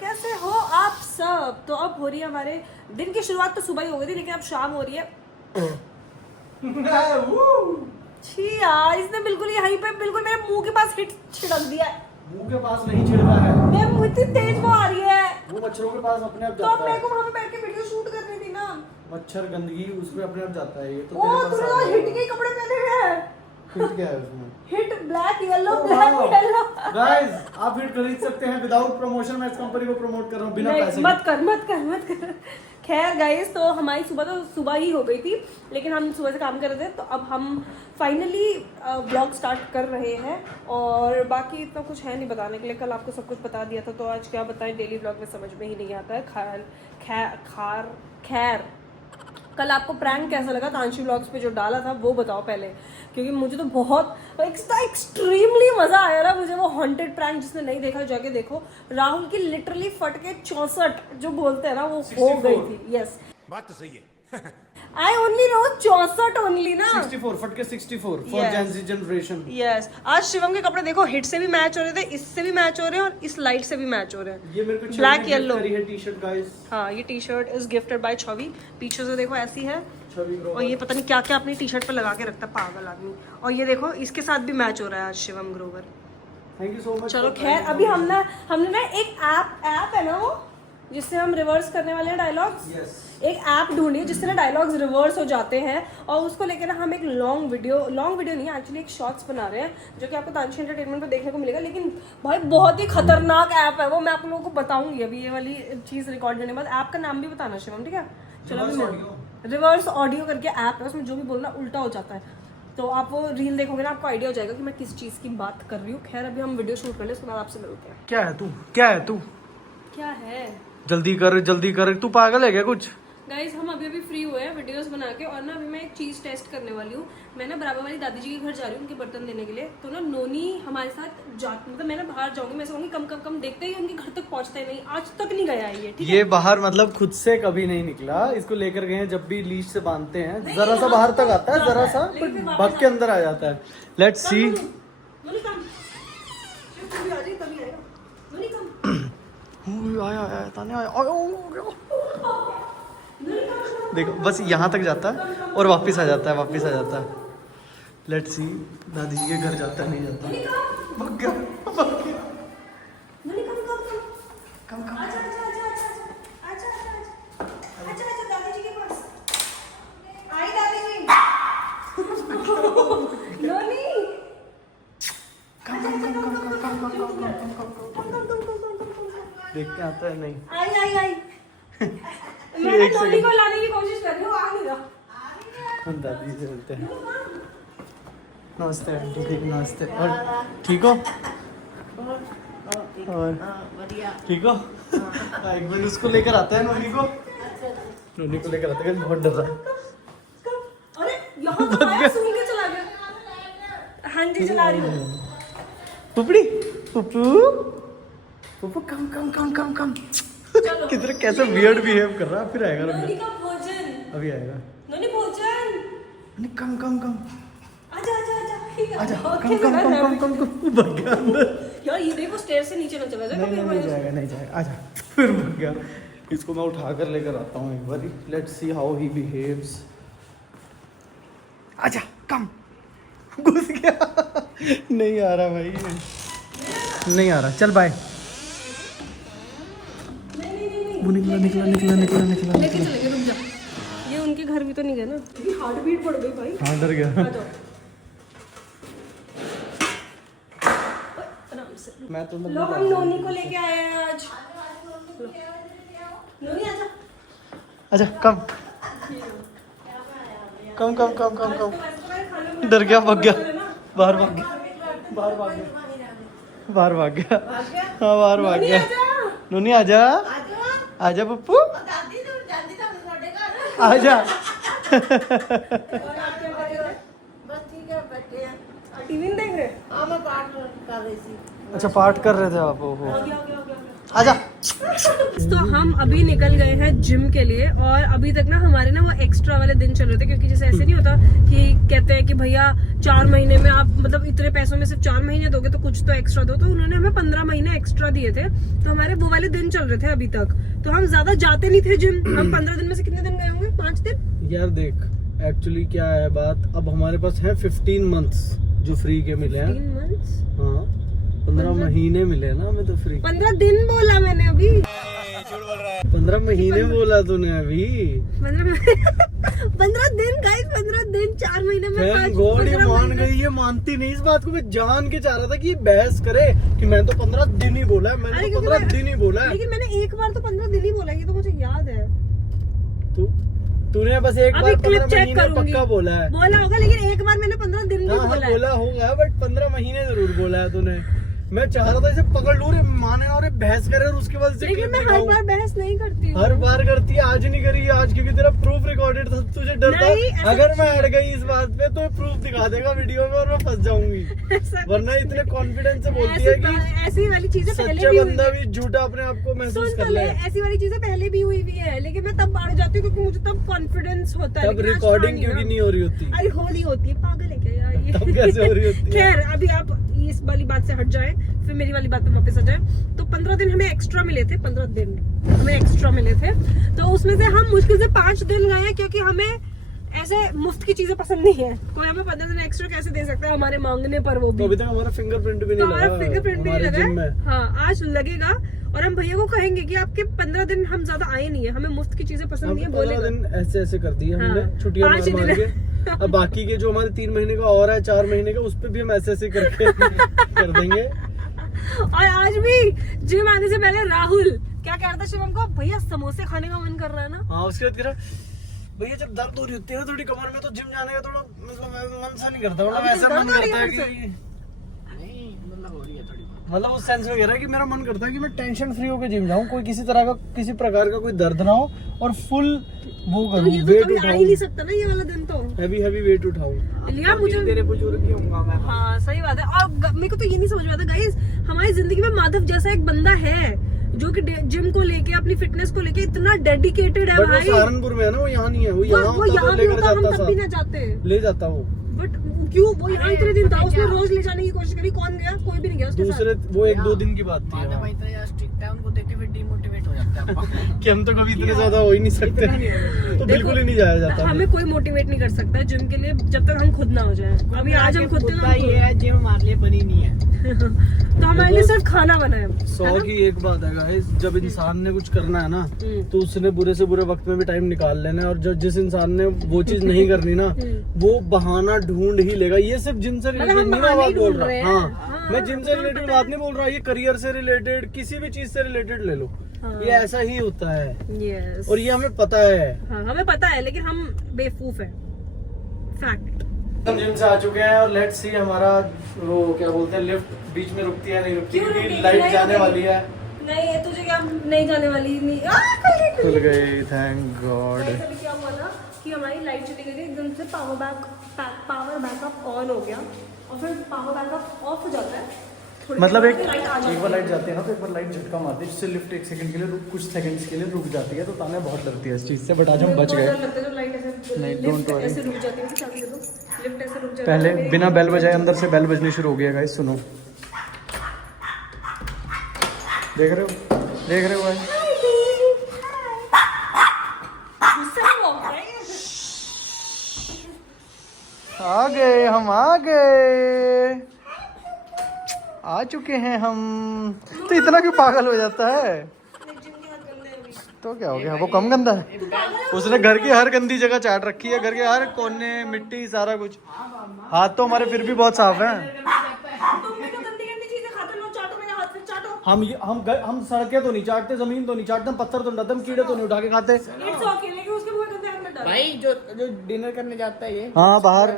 कैसे हो आप सब। तो अब हो रही है हमारे दिन की शुरुआत, तो सुबह ही हो गई थी लेकिन अब शाम हो रही है। छी यार, इसने बिल्कुल यहीं पे बिल्कुल मेरे मुंह के पास हिट छिड़क दिया है। मुंह के पास नहीं छिड़का है, मेरे मुंह इतनी तेज वो आ रही है। वो मच्छरों के पास अपने आप तो जाता अब मेरे है। को वहां पे बैठ के वीडियो शूट करनी थी ना। मच्छर गंदगी उसमें अपने आप जाता है। ये तो ओ तेरे तूने पास तो हिट के कपड़े पहने हुए हैं। हिट क्या है उसमें? Hit black yellow black yellow. Guys आप हिट खरीद सकते हैं विदाउट प्रमोशन। मैं इस कंपनी को प्रमोट कर रहा हूँ बिना पैसे मत कर मत कर मत कर। खैर गाइस, तो हमारी सुबह ही हो गई थी लेकिन हम सुबह से काम कर रहे थे, तो अब हम फाइनली व्लॉग स्टार्ट कर रहे हैं। और बाकी इतना कुछ है नहीं बताने के लिए, कल आपको सब कुछ बता दिया था, तो आज क्या बताएं, डेली व्लॉग में समझ में ही नहीं आता है। खैर कल आपको प्रैंक कैसा लगा तांशी व्लॉग्स पे जो डाला था वो बताओ पहले, क्योंकि मुझे तो बहुत एक्सट्रीमली मजा आया ना मुझे वो हॉन्टेड प्रैंक। जिसने नहीं देखा जाके देखो। राहुल की लिटरली फट के 64 जो बोलते हैं ना वो हो गई थी। यस बात तो सही है। आई ओनली नो 64 ओनली ना। 64 फट के 64 फॉर Yes. Gen Z generation. Yes आज शिवम के कपड़े देखो, हिट से भी मैच हो रहे थे, इससे भी मैच हो रहे हैं और इस लाइट से भी मैच हो रहे हैं। ये मेरे को ब्लैक येलो है टी-शर्ट गाइस। हाँ, ये T-shirt is gifted by Chhavi. पीछे से देखो ऐसी है, छवि ग्रोवर। और ये पता नहीं क्या क्या अपनी टी शर्ट पे लगा के रखता है पागल आदमी। और ये देखो इसके साथ भी मैच हो रहा है आज Shivam Grover. Thank you so much. चलो खैर, अभी हमने ना एक ऐप है ना वो जिससे हम रिवर्स करने वाले हैं डायलॉग्स। यस। एक ऐप ढूंढी है जिससे ना डायलॉग्स रिवर्स हो जाते हैं, और उसको लेकर ना हम एक लॉन्ग वीडियो नहीं है एक्चुअली, एक शॉर्ट्स बना रहे हैं जो कि आपको तांशी एंटरटेनमेंट पे देखने को मिलेगा। लेकिन भाई बहुत ही खतरनाक ऐप है वो, मैं आप लोगों को बताऊंगी अभी ये वाली चीज रिकॉर्ड करने के बाद। ऐप का नाम भी बताना शिवम, ठीक है? चलो, रिवर्स ऑडियो करके ऐप है, उसमें जो भी बोलना उल्टा हो जाता है। तो आप वो रील देखोगे ना, आपको आइडिया हो जाएगा कि मैं किस चीज की बात कर रही हूँ। खैर अभी हम वीडियो शूट कर ले, उसके बाद आपसे मिलते हैं। क्या है तू? क्या है तू? क्या है? जल्दी कर, तू पागल है क्या कुछ? गाइज हम अभी फ्री हुए हैं वीडियोस बना के, और ना अभी मैं एक चीज टेस्ट करने वाली हूँ। मैं ना बराबर वाली दादी जी के घर जा रही हूँ उनके बर्तन देने के लिए। तो ना नोनी हमारे साथ मतलब मैं ना बाहर जाऊंगी, मैं कहूँगी कम देखते ही उनके घर तक पहुंचता ही नहीं, आज तक नहीं गया ये। ठीक है, ये बाहर मतलब खुद से कभी नहीं निकला। इसको लेकर गए हैं, जब भी लीश से बांधते हैं जरा सा बाहर तक आता है, जरा सा भाग के अंदर आ जाता है। Let's see. आया ताने आया। देखो बस यहाँ तक जाता है और वापस आ जाता है। लेट्स सी दादी जी के घर जाता है नहीं जाता। भाग गया। कम देखते आता है नहीं। आई मैंने नोनी को लाने की कोशिश कर रही हूँ, आ नहीं रहा। हम दादी से बोलते हैं नमस्ते आंटी जी, नमस्ते। और ठीक हो? और ठीक हो? एक मिनट उसको लेकर आता है नोनी को लेकर आता है, बहुत डर रहा है। अरे यहाँ तो आया, सुन के चला गया। हाँ जी चला रही हूँ। पुप्पू कम। किधर कैसे वियर्ड बिहेव कर रहा है। फिर आएगा नोनी का भोजन, अभी आएगा। नोनी भोजन। कम आजा कम भाग गया अंदर। यार ये देखो स्टेयर से नीचे ना चला जाए कभी नहीं जाएगा। आजा फिर भाग गया। इसको मैं उठा कर लेकर आता हूँ एक बार। Let's see how he behaves. आजा कम। घुस गया। नहीं आ रहा भाई, नहीं आ रहा। चल बाय। वो निकला। लेके चले गए, रुक जा। ये उनके घर भी तो नहीं गए ना? हार्ट बीट बढ़ गई भाई। हाँ डर गया। आ जाओ आराम से। मैं तो लो हम नोनी को लेके आए हैं आज। नोनी आजा। अच्छा कम। डर गया, भाग गया। बाहर भाग गया। हाँ बाहर भाग गया। नोनी आजा। आजा पप्पू आजा। टीवी देख रहे? हाँ मैं पाठ कर रही थी। अच्छा पाठ कर रहे थे आप? ओहो हो गया। आजा। तो हम अभी निकल गए हैं जिम के लिए और अभी तक ना हमारे ना वो एक्स्ट्रा वाले दिन चल रहे थे, क्योंकि जैसे ऐसे नहीं होता कि कहते हैं कि भैया 4 महीने में आप मतलब इतने पैसों में सिर्फ 4 महीने दोगे तो कुछ तो एक्स्ट्रा दो, तो उन्होंने हमें 15 महीने एक्स्ट्रा दिए थे। तो हमारे वो वाले दिन चल रहे थे अभी तक, तो हम ज्यादा जाते नहीं थे जिम। हम 15 दिन में से कितने दिन गए होंगे? 5 दिन। यार देख एक्चुअली क्या है बात, अब हमारे पास है 15 मंथ्स जो फ्री के मिले हैं। 15 months? हाँ 15 महीने मिले ना हमें तो फ्री। 15 दिन बोला मैंने अभी। 15 महीने बोला तूने अभी। 15 दिन गाइस, 15 दिन 4 महीने में 5 गॉड ये मान गई, ये मानती नहीं इस बात को। मैं जान के चाह रहा था कि ये बहस करे कि मैं तो 15 दिन ही बोला है, मैंने तो 15 दिन ही बोला है। लेकिन मैंने एक बार तो 15 दिन ही बोला, ये तो मुझे याद है। तूने बस एक बार 15 महीने पक्का बोला है। बोला होगा, लेकिन एक बार मैंने 15 दिन भी बोला है। बोला होगा बट 15 महीने जरूर बोला है तूने। मैं चाह रहा था इसे पकड़ लूं, रे माने और ये बहस करे और उसके बाद से लेकिन मैं हर बार बहस नहीं करती हूँ। हर बार करती है, आज नहीं करी आज क्योंकि तेरा प्रूफ रिकॉर्डेड था। तुझे डर था अगर मैं अड़ गई इस बात पे तो प्रूफ दिखा देगा वीडियो में और मैं फंस जाऊंगी। वरना इतने कॉन्फिडेंस से बोलती है कि ऐसी वाली चीजें सच्चा बंदा भी झूठा अपने आप को महसूस कर ले। ऐसी वाली चीजें पहले भी हुई भी है, लेकिन मैं तब अड़ जाती हूँ क्योंकि मुझे तब कॉन्फिडेंस होता है। तब रिकॉर्डिंग क्योंकि नहीं हो रही होती। अरे होली होती है, पागल है क्या यार ये? तब कैसे हो रही होती है? खैर अभी आप इस वाली बात से हट जाए, फिर मेरी वाली बात पे वापस आ जाए। तो 15 दिन हमें एक्स्ट्रा मिले थे, 15 दिन हमें एक्स्ट्रा मिले थे। तो उसमें से हम मुश्किल से 5 दिन गए हैं, क्योंकि हमें ऐसे मुफ्त की चीजें पसंद नहीं है। कोई हमें 15 दिन एक्स्ट्रा कैसे दे सकता है हमारे मांगने पर, वो भी। तो अभी तक हमारा फिंगरप्रिंट भी नहीं लगा। हमारा फिंगरप्रिंट भी नहीं लगा है। हाँ आज लगेगा और हम भैया को कहेंगे कि आपके 15 दिन हम ज्यादा आए नहीं है, हमें मुफ्त की चीजें पसंद नहीं है। 15 दिन ऐसे ऐसे कर दिए हमने, हाँ, छुट्टियां 5 मार के। अब बाकी के जो हमारे 3 महीने का और है, 4 महीने का, उस पे भी हम ऐसे ऐसे करके कर देंगे। और आज भी जिम आने से पहले राहुल क्या कह रहा था शिवम को, भैया समोसे खाने का मन कर रहा है ना। हाँ उसके बाद कह रहा भैया जब दर्द हो रही होती है ना थोड़ी कमर में तो जिम जाने का थोड़ा मतलब मन सा नहीं करता, मतलब ऐसा मन करता है कि मतलब उस सेंस में कह रहा है कि मेरा मन करता है कि मैं टेंशन फ्री होकर जिम जाऊं, कोई किसी तरह का किसी प्रकार का कोई दर्द ना हो और फुल वो करूं, वेट उठाऊं। नहीं सकता ना ये वाला दिन तो हैवी वेट उठाऊं। लिया मुझे तेरे बुजुर्ग ही होऊंगा मैं। हाँ सही बात है। और मेरे को तो ये नहीं समझ में आता गाइस, हमारी जिंदगी में माधव जैसा एक बंदा है जो कि जिम को लेके अपनी फिटनेस को लेके इतना डेडिकेटेड है भाई। सहारनपुर में है ना, वो यहाँ नहीं है, वो यहाँ लेकर जाता, ले जाता वो। बट क्यों वो यहाँ इतने दिन था, उसने रोज ले जाने की कोशिश करी, कौन गया? कोई भी नहीं गया उसके दूसरे साथ। वो 1-2 दिन की बात थी। उनको देख के फिर डिमोटिवेट हो जाता है कि हम तो कभी इतने ज्यादा हो ही नहीं सकते, तो बिल्कुल ही नहीं जाया जाता। हमें कोई मोटिवेट नहीं कर सकता जिम के लिए जब तक हम खुद ना हो जाए। अभी आज हम खुद है, जिम हमारे लिए बनी नहीं है। तो हमारे लिए सिर्फ खाना बना है। 100 की एक बात है गाइस, जब इंसान ने कुछ करना है ना तो उसने बुरे से बुरे वक्त में भी टाइम निकाल लेना है, और जो जिस इंसान ने वो चीज नहीं करनी ना वो बहाना ढूंढ ही लेगा। ये सिर्फ जिम से रिलेटेड नहीं मैं बात बोल रहा। हाँ मैं जिम से रिलेटेड बात नहीं बोल रहा, ये करियर से रिलेटेड किसी भी चीज से रिलेटेड ले लो, ये ऐसा ही होता है। यस। और ये हमें पता है। हाँ हमें पता है, लेकिन हम बेवकूफ है, फैक्ट। हम जिम से आ चुके हैं और लेट्स सी हमारा वो क्या बोलते हैं लिफ्ट बीच में रुकती है नहीं रुकती, क्योंकि लाइट जाने वाली है। नहीं तुझे क्या नहीं जाने वाली नहीं। खुल गई, थैंक गॉड। क्या हुआ ना कि हमारी लाइट चली गई थी एकदम से, पावर बैकअप ऑन हो गया और फिर पावर बैकअप ऑफ हो जाता है। मतलब एक बार लाइट जाती है ना तो एक बार लाइट झटका मारती है जिससे लिफ्ट 1 सेकंड के लिए कुछ सेकंड्स के लिए रुक जाती है, तो ताने बहुत डरती है इस चीज से, बट आज हम बच गए। नहीं डोंट वरी, ऐसे रुक जाती है, चाबी दे दो, लिफ्ट ऐसे रुक जाती है। पहले बिना बेल बजाए अंदर से बेल बजनी शुरू हो गया गाइस, सुनो। देख रहे हो भाई? आ गए हम, आ चुके हैं हम। तो इतना क्यों पागल हो जाता है? तो क्या हो गया, वो कम गंदा है? उसने घर की हर गंदी जगह चाट रखी है, घर के हर कोने मिट्टी सारा कुछ। हाथ तो हमारे फिर भी बहुत साफ हैं। हम सड़कें तो नहीं चाटते, जमीन तो नहीं चाटते, पत्थर तो नहीं डालते, हम कीड़े तो नहीं उठा के खाते भाई। जो डिनर करने जाता है ये, हाँ बाहर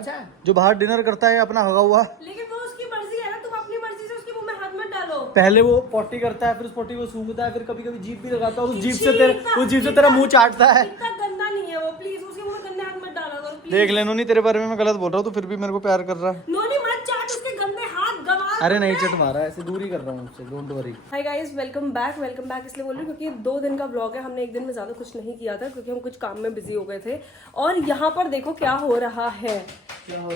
जो बाहर डिनर करता है अपना हगा हुआ, लेकिन वो उसकी मर्जी है ना, तुम अपनी मर्जी से उसके मुंह में हाथ मत डालो। पहले वो पॉटी करता है, फिर उस पॉटी को सूंघता है, फिर कभी कभी जीभ भी लगाता है, उस जीभ से तेरा मुंह चाटता है। इतना गंदा नहीं है वो, प्लीज उसके मुंह में गंदे हाथ मत डालो। देख ले नोनी, तेरे बारे में मैं गलत बोल रहा हूँ तो फिर भी मेरे को प्यार कर रहा है। नोनी मत चाट उसके गंदे हाथ, गवा अरे नहीं चट मारा, ऐसे दूर ही कर रहा हूँ उससे, don't worry. Hi guys, welcome back इसलिए बोल रही हूँ क्योंकि ये 2 दिन का ब्लॉग है। हमने एक दिन में ज्यादा कुछ नहीं किया था क्योंकि हम कुछ काम में बिजी हो गए थे। और यहाँ पर देखो क्या हो रहा है।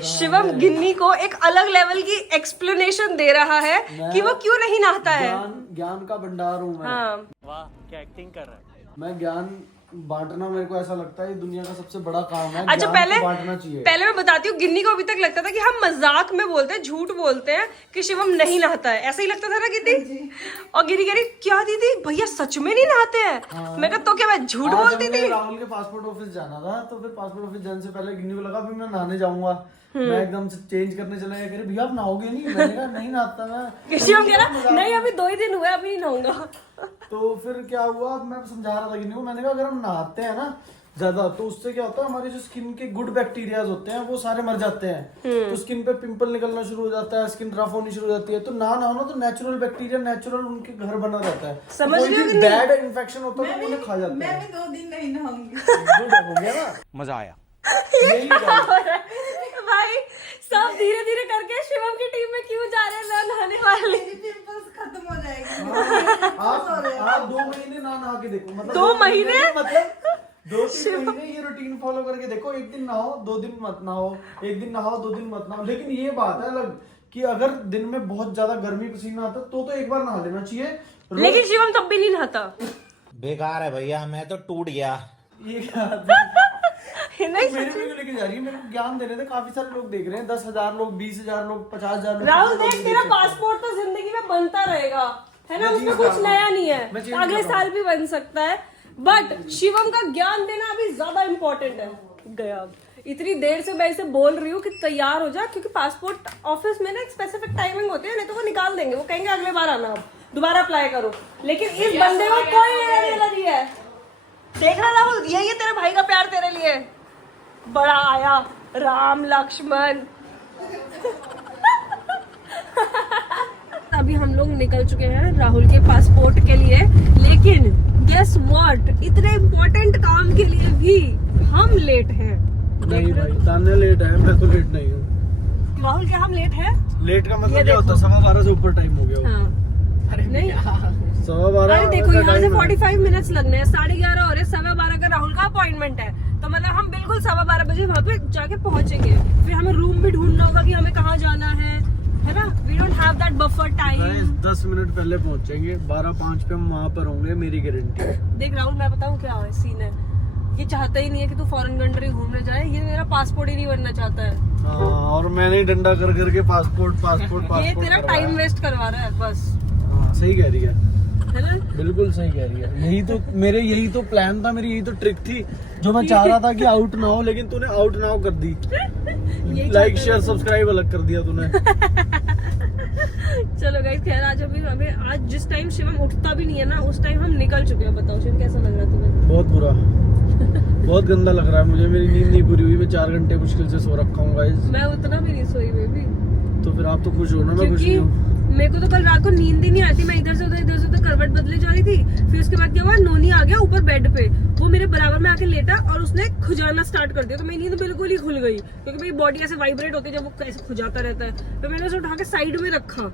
शिवम गिन्नी को एक अलग लेवल की एक्सप्लेनेशन दे रहा है कि वो क्यों नहीं नहाता है। ज्ञान का भंडार हूँ मैं। हाँ। वाह क्या एक्टिंग कर रहा है। मैं ज्ञान बांटना, मेरे को ऐसा लगता है ये दुनिया का सबसे बड़ा काम है। अच्छा ज्ञान पहले को बांटना चाहिए। पहले मैं बताती हूँ, गिन्नी को अभी तक लगता था कि हम मजाक में बोलते हैं, झूठ बोलते हैं कि शिवम नहीं नहाता है। ऐसा ही लगता था ना गिन्नी। और गिन्नी कह रही क्या दीदी भैया सच में नहीं नहाते हैं। मैं कहा तो क्या मैं झूठ बोलती थी। राहुल के पासपोर्ट ऑफिस जाना था, तो फिर पासपोर्ट ऑफिस जाने से पहले गिन्नी को लगा भी मैं नहाने जाऊंगा। मैं एकदम से चेंज करने चला गया, कह रही भैया आप नहाओगे नहीं? मैंने कहा नहीं नहाता मैं। शिवम कह रहा नहीं अभी 2 ही दिन हुए, अभी नहीं नहाऊंगा। तो फिर क्या हुआ, मैं समझा रहा था गिन्नी को, मैंने कहा अगर हम नहाते हैं ना ज्यादा तो उससे क्या होता है, हमारे जो स्किन के गुड बैक्टीरियाज होते हैं वो सारे मर जाते हैं। तो स्किन पे पिंपल निकलना शुरू हो जाता है, स्किन रफ होनी शुरू हो जाती है। तो ना ना तो नेचुरल बैक्टीरिया नेचुरल उनके घर बना रहता है। समझ कोई रहे हो भी बैड इन्फेक्शन होता है तो उन्हें खा जाता है। मैं भी 2 दिन नहीं नहाऊंगी। हो गया ना, मजा आया। यही बात। भाई सब धीरे धीरे करके शिवम की टीम में क्यों जा रहे हैं नहाने वाले। मेरी पिंपल्स खत्म हो जाएगी। आप 2 महीने ना नहा के देखो, मतलब 2 महीने? मतलब 2-3 महीने ये रूटीन फॉलो करके देखो। एक दिन नहाओ 2 दिन मत नहाओ, एक दिन नहाओ 2 दिन मत नहाओ। लेकिन ये बात है अलग कि अगर दिन में बहुत ज्यादा गर्मी पसीना आता तो एक बार नहा लेना चाहिए। लेकिन शिवम तब भी नहीं नहाता। बेकार है भैया, मैं तो टूट गया। ये क्या नहीं मेरे को लेके जा रही है, मेरे को ज्ञान दे रहे थे। काफी सारे लोग देख रहे हैं, 10,000 लोग, 20,000 लोग, 50,000 लोग। राहुल देख तेरा पासपोर्ट तो जिंदगी में बनता रहेगा, है ना, उसमें कुछ नया नहीं है, अगले साल भी बन सकता है। बट शिवम का ज्ञान देना अभी ज्यादा इम्पोर्टेंट है। गया इतनी देर से मैं इसे बोल रही हूँ कि तैयार हो जा, क्योंकि पासपोर्ट ऑफिस में ना एक स्पेसिफिक टाइमिंग होती है, नहीं तो वो निकाल देंगे। वो कहेंगे अगले बार आना, अब दोबारा अप्लाई करो। लेकिन इस बंदे को कोई लेना नहीं है। देख रहा राहुल, यही है तेरे भाई का प्यार तेरे लिए। बड़ा आया राम लक्ष्मण। अभी हम लोग निकल चुके हैं राहुल के पासपोर्ट के लिए, लेकिन गेस व्हाट, इतने इम्पोर्टेंट काम के लिए भी हम लेट हैं। नहीं भाई, तान्या लेट है, मैं तो लेट नहीं हूँ। राहुल क्या हम लेट हैं? लेट का मतलब क्या होता है? 12:15 से ऊपर टाइम हो गया। हाँ। नहीं 12:15। अरे देखो यहाँ से 45 मिनट्स लगने हैं, 11:30 हो रहे, 12:15 का राहुल का अपॉइंटमेंट है। तो मतलब हम बिल्कुल 12:15 बजे वहाँ पे जाके पहुंचेंगे। फिर हमें रूम भी ढूंढना होगा कि हमें कहाँ जाना है ना। We don't have that buffer time. 10 minute पहले पहुंचेंगे, 12:05 पे हम वहाँ पर होंगे, मेरी गारंटी। देख राहुल मैं बताऊँ क्या है सीन है, ये चाहता ही नहीं है कि तू फॉरेन कंट्री घूमने जाए। ये मेरा पासपोर्ट ही नहीं बनना चाहता है। हाँ, और मैंने ही डंडा कर करके पासपोर्ट ये तेरा टाइम वेस्ट करवा रहा है बस। हाँ, सही कह रही है ना? बिल्कुल सही कह रही है। यही तो प्लान था, मेरी यही तो ट्रिक थी जो मैं चाह रहा था कि आउट ना हो, लेकिन तूने आउट ना हो कर दी। लाइक शेयर सब्सक्राइब अलग कर दिया तूने। चलो गाइस, खैर आज जिस टाइम शिवम उठता भी नहीं है ना, उस टाइम हम निकल चुके हैं। बताओ शिवम कैसा लग रहा है तुम्हें? बहुत बुरा, बहुत गंदा लग रहा है मुझे। मेरी नींद नहीं पूरी हुई, मैं 4 घंटे मुश्किल से सो रखा हूँ गाइस। मैं उतना भी नहीं सोई बेबी। तो फिर आप तो खुश हो ना, मैं खुश नहीं हूँ। मेरे को तो कल रात को नींद ही नहीं आती। मैं इधर से उधर करवट बदले जा रही थी। फिर उसके बाद क्या हुआ, नोनी आ गया ऊपर बेड पे, वो मेरे बराबर में आके लेटा और उसने खुजाना स्टार्ट कर दिया। तो मेरी नींद बिल्कुल ही खुल गई, क्योंकि मेरी बॉडी ऐसे वाइब्रेट होती है जब वो ऐसे खुजाता रहता है। तो मैंने उसे उठा के साइड में रखा,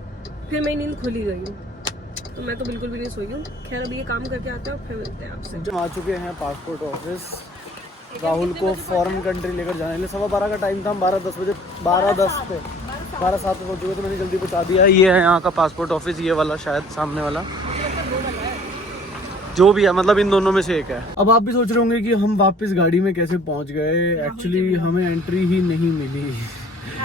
फिर मेरी नींद खुली गई। तो मैं तो बिल्कुल भी नहीं सोई हूँ। खैर अभी ये काम करके आते हैं, फिर मिलते हैं आपसे। आ चुके हैं पासपोर्ट ऑफिस। राहुल को फॉरेन कंट्री लेकर जाने के लिए 12:15 का टाइम था। हम 12:10 बजे 12:10 पे 12:07 पे पहुंच चुके, तो मैंने जल्दी पहुंचा दिया। ये है यहाँ का पासपोर्ट ऑफिस, ये वाला शायद सामने वाला, जो भी है, मतलब इन दोनों में से एक है। अब आप भी सोच रहे होंगे कि हम वापस गाड़ी में कैसे पहुंच गए। एक्चुअली हमें एंट्री ही नहीं मिली।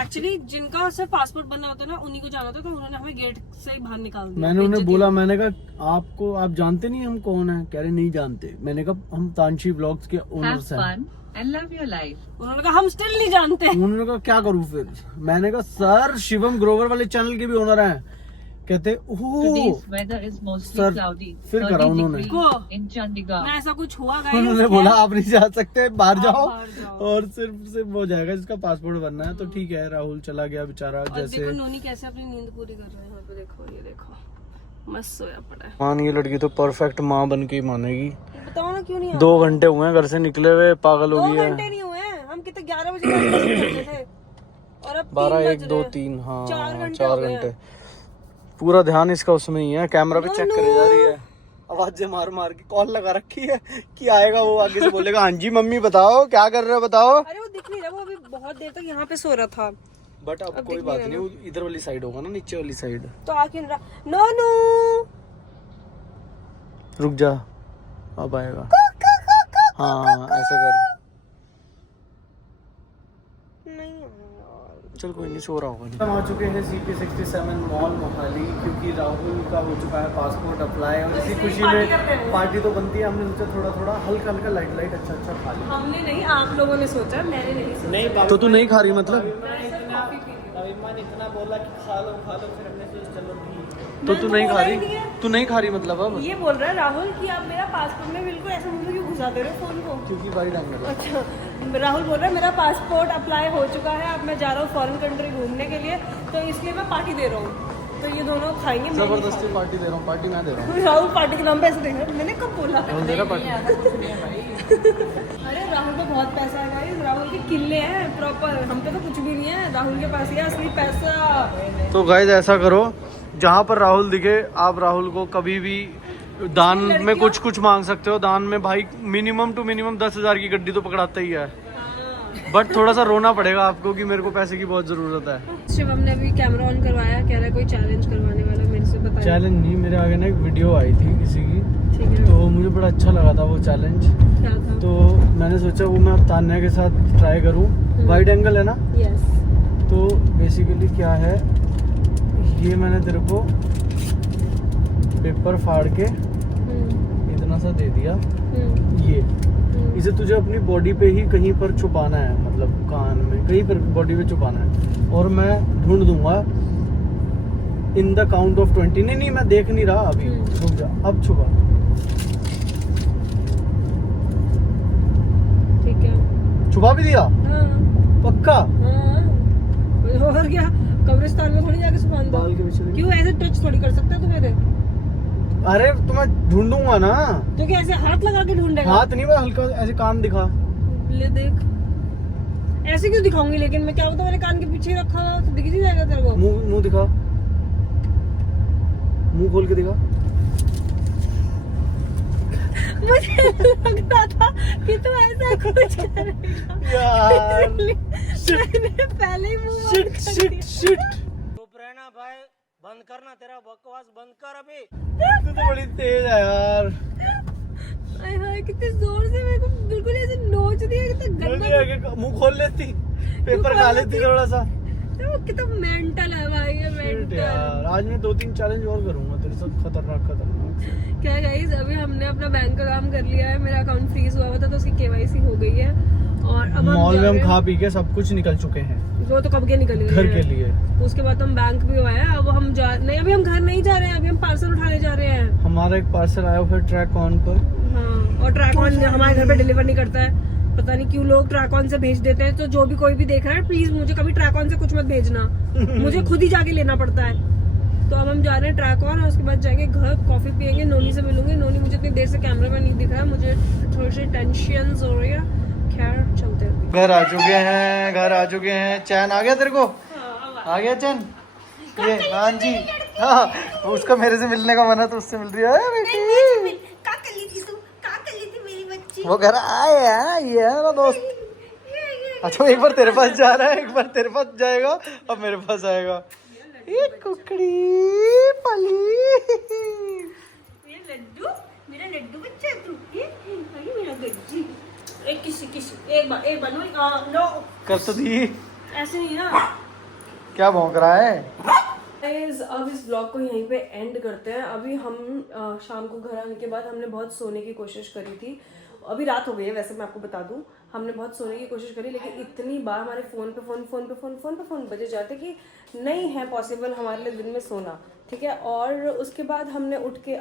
एक्चुअली जिनका सिर्फ पासपोर्ट बनना होता है ना, उन्हीं को जाना होता है। तो उन्होंने हमें गेट से ही बाहर निकाल दिया। मैंने उन्हें बोला, मैंने कहा आप जानते नहीं हम कौन है? कह रहे नहीं जानते। मैंने कहा हम तानशी व्लॉग्स के ओनर्स हैं। उन्होंने कहा हम स्टिल नहीं जानते। उन्होंने कहा क्या करूँ फिर? मैंने कहा सर शिवम ग्रोवर वाले चैनल के भी ओनर हैं। कहते सर, फिर करा उन्होंने। ना ऐसा कुछ हुआ गाइस। उन्होंने बोला आप नहीं जा सकते, बाहर जाओ, बाहर जाओ। और सिर्फ हो जाएगा जिसका पासपोर्ट बनना है। तो ठीक है, राहुल चला गया बेचारा। जैसे देखो नोनी कैसे अपनी नींद पूरी कर रहे हैं। यहाँ पे देखो, ये देखो मस्त सोया पड़ा है। मान, ये लड़की तो परफेक्ट माँ बन के ही मानेगी। बताओ ना क्यों नहीं? 2 घंटे हुए घर से निकले हुए, पागल हो गई 2 है। घंटे नहीं हुए हैं, हम कितने 11 बजे निकले थे और अब 12, 3 1, 2, 3, हाँ 4 घंटे 4 हो गए घंटे। पूरा ध्यान इसका उसमें ही है, कैमरा पे चेक करे जा रही है, आवाजें मार मार के कॉल लगा रखी है कि आएगा वो आगे से बोलेगा हाँ जी मम्मी बताओ क्या कर रहे हो बताओ। अरे वो दिख नहीं रहा, वो अभी बहुत देर तक यहाँ पे सो रहा था। बट अब कोई बात नहीं, वो इधर वाली साइड होगा ना, नीचे वाली साइड। तो आखिर नो नो रुक जा, अब आएगा। हाँ ऐसे कर, चल कोई नहीं, सो रहा होगा। हम आ चुके हैं CP67 मॉल मोहाली, क्योंकि राहुल का हो चुका है पासपोर्ट अप्लाई, और इसी खुशी में पार्टी तो बनती है। हमने सोचा थोड़ा थोड़ा हल्का हल्का लाइट लाइट अच्छा अच्छा खा लिया। हमने नहीं, आप लोगों ने सोचा, मैंने नहीं सोचा। नहीं तो तू नहीं खा रही मतलब? अभिमान इतना बोला कि खा लो, फिर हमने सोचा चलो ठीक। तो तू नहीं खा रही, तू नहीं खा रही मतलब? अब ये बोल रहा है राहुल कि आप मेरा पासपोर्ट में बिल्कुल ऐसे मुंह में क्यों घुसा दे रहे हो फोन को? क्योंकि बारी डांग। अच्छा, राहुल बोल रहा है मेरा पासपोर्ट अप्लाई हो चुका है, अब मैं जा रहा हूँ फॉरेन कंट्री घूमने के लिए, तो इसलिए मैं पार्टी दे रहा हूँ। तो ये दोनों खाएंगे, मैं नहीं जबरदस्ती पार्टी दे रहा हूँ, पार्टी मैं दे रहा हूँ। राहुल पार्टी के नाम पे ऐसे देख रहा है, मैंने कब बोला? राहुल दे रहा पार्टी। अरे राहुल पे बहुत पैसा है गाइस, राहुल के किले हैं प्रॉपर, हम पे तो कुछ भी नहीं है, राहुल के पास ही है असली पैसा। तो गाइस ऐसा करो, जहाँ पर राहुल दिखे आप राहुल को कभी भी दान में कुछ कुछ मांग सकते हो। दान में भाई मिनिमम टू मिनिमम 10,000 की गड्डी तो पकड़ाता ही है, बट थोड़ा सा रोना पड़ेगा आपको कि मेरे को पैसे की बहुत जरूरत है। शिवम ने अभी कैमरा ऑन करवाया, कह रहा है कोई चैलेंज करवाने वाला, मेरे से बताया। चैलेंज नहीं, मेरे आगे ना एक वीडियो आई थी किसी की, ठीक है, तो मुझे बड़ा अच्छा लगा था वो चैलेंज, क्या था? तो मैंने सोचा वो मैं अब तान्या के साथ ट्राई करूँ। वाइड एंगल है ना, यस। तो बेसिकली क्या है, ये मैंने तेरे को पेपर फाड़ के इतना सा दे दिया, ये इसे तुझे अपनी बॉडी पे ही कहीं पर छुपाना है, मतलब कान में कहीं पर बॉडी पे छुपाना है, और मैं ढूंढ दूंगा इन द काउंट ऑफ 20। नहीं मैं देख नहीं रहा अभी, रुक जा, अब छुपा। ठीक है, छुपा भी दिया? हाँ, पक्का? हाँ। और क्या, कब्रिस्तान में थोड़ी जाके छुपा दो? बाल के पीछे क्यों, ऐसे टच थोड़ी कर सकता है तू मेरे? अरे तो मैं ढूंढूंगा ना। तो क्या ऐसे हाथ लगा के ढूंढेगा? हाथ नहीं, मैं हल्का ऐसे कान दिखा। ले देख, ऐसे क्यों दिखाऊंगी, लेकिन मैं क्या होता मेरे कान के पीछे रखा हुआ तो दिख नहीं जाएगा तेरे को? मुंह दिखा, मुंह खोल के दिखा। मुझे लग रहा था कि तू ऐसा कुछ करेगा यार मैंने पहले ही मुंह बंद शिट कर शिट दिया। शिट, चुप रहना भाई, बंद करना, तेरा बकवास बंद कर अभी। तू तो बड़ी तेज है यार। हाय हाय, कितने जोर से मेरे को बिल्कुल ऐसे नोच दिया, कितना गंदा। आगे मुंह खोल लेती, पेपर खा लेती थोड़ा सा। तो कितना मेंटल है भाई ये, शिट मेंटल। यार, आज मैं 2-3 चैलेंज और करूंगा तेरे साथ, खतरनाक खतरनाक। क्या गाइस, अभी हमने अपना बैंक का काम कर लिया है, मेरा अकाउंट फ्रीज हुआ था तो उसकी KYC हो गई है, और अब मॉल में हम खा पी के सब कुछ निकल चुके हैं, वो तो कब के निकल गए घर हैं। के लिए। उसके बाद हम बैंक भी हुआ है, अब हम नहीं, अभी हम घर नहीं जा रहे हैं, अभी हम पार्सल उठाने जा रहे हैं। हमारा एक पार्सल आया फिर ट्रैक ऑन पर। हाँ, और ट्रैक ऑन हमारे घर पे डिलीवर नहीं करता है, पता नहीं क्यों लोग ट्रैक ऑन से भेज देते हैं। तो जो भी कोई भी देख रहा है, प्लीज मुझे कभी ट्रैक ऑन से कुछ मत भेजना, मुझे खुद ही जाके लेना पड़ता है। तो अब हम जा रहे हैं ट्रैक ऑन, और उसके बाद जाएंगे घर, कॉफी पियेंगे, नोनी से मिलूंगी। नोनी मुझे इतनी देर से कैमरे में नहीं दिख रहा है, मुझे थोड़ी सी टेंशन हो रही है। खैर चलते हैं। घर आ चुके हैं, घर आ चुके हैं। चैन आ गया तेरे को? आ गया चैन? ये हाँ जी, हाँ उसका मेरे से मिलने का मन है तो उससे मिल रही है बेटी। वो घर आया है, ये है ना दोस्त। अच्छा एक बार तेरे पास जा रहा है, एक बार तेरे पास जाएगा, अब मेरे पास आएगा। ये कुकड़ी पली, ये लड्डू, मेरा लड्डू बच्चा है तू, ये मेरा गज्जी। एक एक बार नो कर तो दी, ऐसे नहीं ना। क्या भौंक रहा है? गाइस, अब इस ब्लॉग को यहीं पे एंड करते हैं। अभी हम शाम को घर आने के बाद हमने बहुत सोने की कोशिश करी थी, अभी रात हो गई है वैसे, मैं आपको बता दूं, हमने बहुत सोने की कोशिश करी, लेकिन इतनी बार हमारे फोन बजे जाते कि नहीं है पॉसिबल हमारे लिए दिन में सोना, ठीक है। और उसके बाद हमने उठ के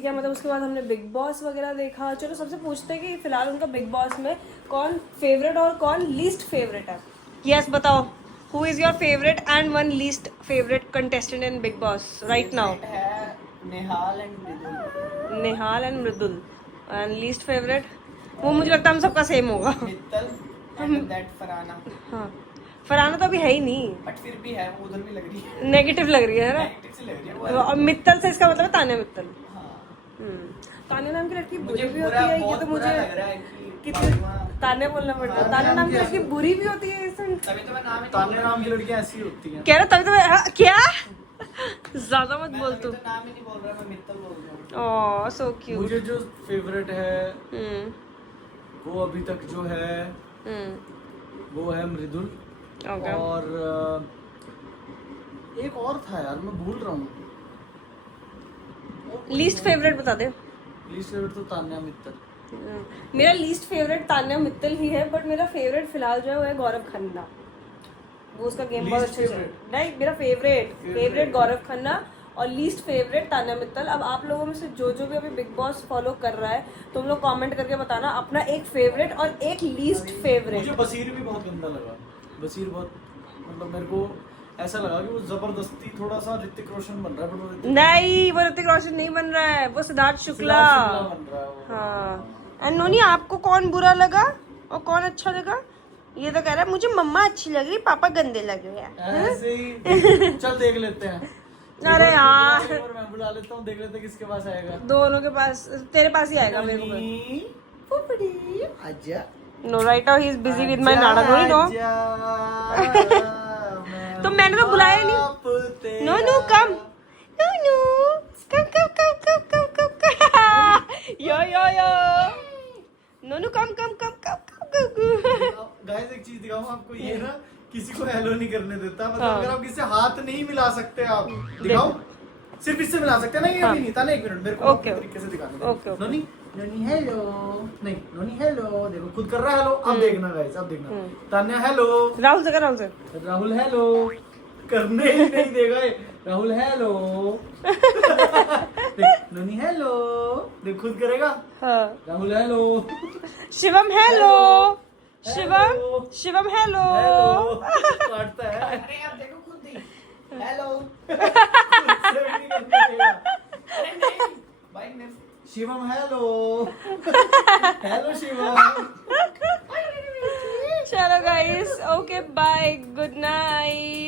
क्या मतलब, उसके बाद हमने बिग बॉस वगैरह देखा। चलो सबसे पूछते हैं कि फिलहाल उनका बिग बॉस में कौन फेवरेट और कौन लीस्ट फेवरेट है। यस बताओ, who is your favourite and one least favourite contestant in big boss right now? Nihal and Mridul. Nihal and Mridul. And least favourite, वो मुझे लगता है हम सबका सेम होगा। Mittal and that Farhana. हाँ, फरहाना तो अभी है ही नहीं, बट फिर भी है, वो उधर भी लग रही है, नेगेटिव लग रही है ना। नेगेटिव सी लग रही है वो। और मित्तल से इसका मतलब है तान्या मित्तल। हाँ। तान्या नाम की लड़की मुझे बुरी भी होती बुरा, है, ये बहुत तो बुरा मुझे लग रहा है कि कितनी फातिमा- तान्या बोलना पड़ता है। तान्या नाम की लड़की बुरी भी होती है इसमें। तभी तो मैं नाम ही नहीं तान्या बोल रहा। नाम की लड़कियां ऐसी होती हैं। कह रहा तभी तो हाँ, क्या ज्यादा मत मैं बोल तभी तू। तो नाम ही नहीं बोल रहा, मैं मित्तल बोल रहा हूँ। ओह सो क्यूट। मुझे जो फेवरेट है वो अभी तक जो है वो है मृदुल। ओके। और एक और था यार, मैं भूल रहा हूँ। लीस्ट फेवरेट बता दे। लीस्ट फेवरेट तो तान्या मित्तल। मेरा लीस्ट फेवरेट तान्या मित्तल ही है, बट मेरा फेवरेट फिलहाल जो है वो है गौरव खन्ना। वो उसका गेम बहुत Least अच्छा चल नहीं, मेरा फेवरेट गौरव खन्ना और लीस्ट फेवरेट तान्या मित्तल। अब आप लोगों में से जो भी अभी बिग बॉस फॉलो कर रहा है, तुम लोग कमेंट करके बताना अपना एक फेवरेट और एक लीस्ट फेवरेट। मुझे बसीर भी बहुत गंदा लगा। बसीर बहुत, मतलब मेरे को ऐसा लगा कि वो जबरदस्ती थोड़ा सा ऋतिक रोशन बन रहा है, पर वो नहीं, वो ऋतिक रोशन नहीं बन रहा है, वो सिद्धार्थ शुक्ला। बन रहा है वो। हाँ। एंड नोनी, आपको कौन बुरा लगा और कौन अच्छा लगा? ये तो कह रहा है मुझे मम्मा अच्छी लग रही, पापा गंदे लग रहे हैं। ऐसे ही चल देख लेते हैं। अरे यार, एक बार मैं बुला लेता हूँ, देख लेते हैं किसके पास आएगा। दोनों के पास, तेरे पास ही आएगा मेरे को। पुपड़ी आजा। No, right now he is busy with my नाटक, नो नो। तो मैंने तो बुलाया नहीं। No no come, no no come come come come come come come. Yo yo yo, no no come come come come come come. Guys एक चीज दिखाऊं आपको, ये ना किसी को हेलो नहीं करने देता। मतलब हाँ। अगर आप किसी से हाथ नहीं मिला सकते, आप दिखाओ, सिर्फ इससे मिला सकते हैं ना। ये हाँ। अभी नहीं था ना, एक मिनट मेरे को ओके, अपने तरीके से दिखाने दो। Okay, okay. Noni Noni hello, नहीं नोनी हेलो, देखो खुद कर रहा है हेलो। अब देखना गाइस, अब देखना। तान्या हेलो, राहुल से कर, राहुल से। राहुल हेलो, करने ही नहीं देगा ये। राहुल हेलो देख, नोनी हेलो, देख खुद करेगा। हाँ। Rahul hello, Shivam hello, Shivam hello. Shivam hello. Hello काटता है। अरे यार देखो खुद ही, हेलो। खुद से भी नहीं करने देगा। अरे नहीं भाई, मेरे शिवम हेलो, हेलो शिवम। चलो guys, okay bye, good night.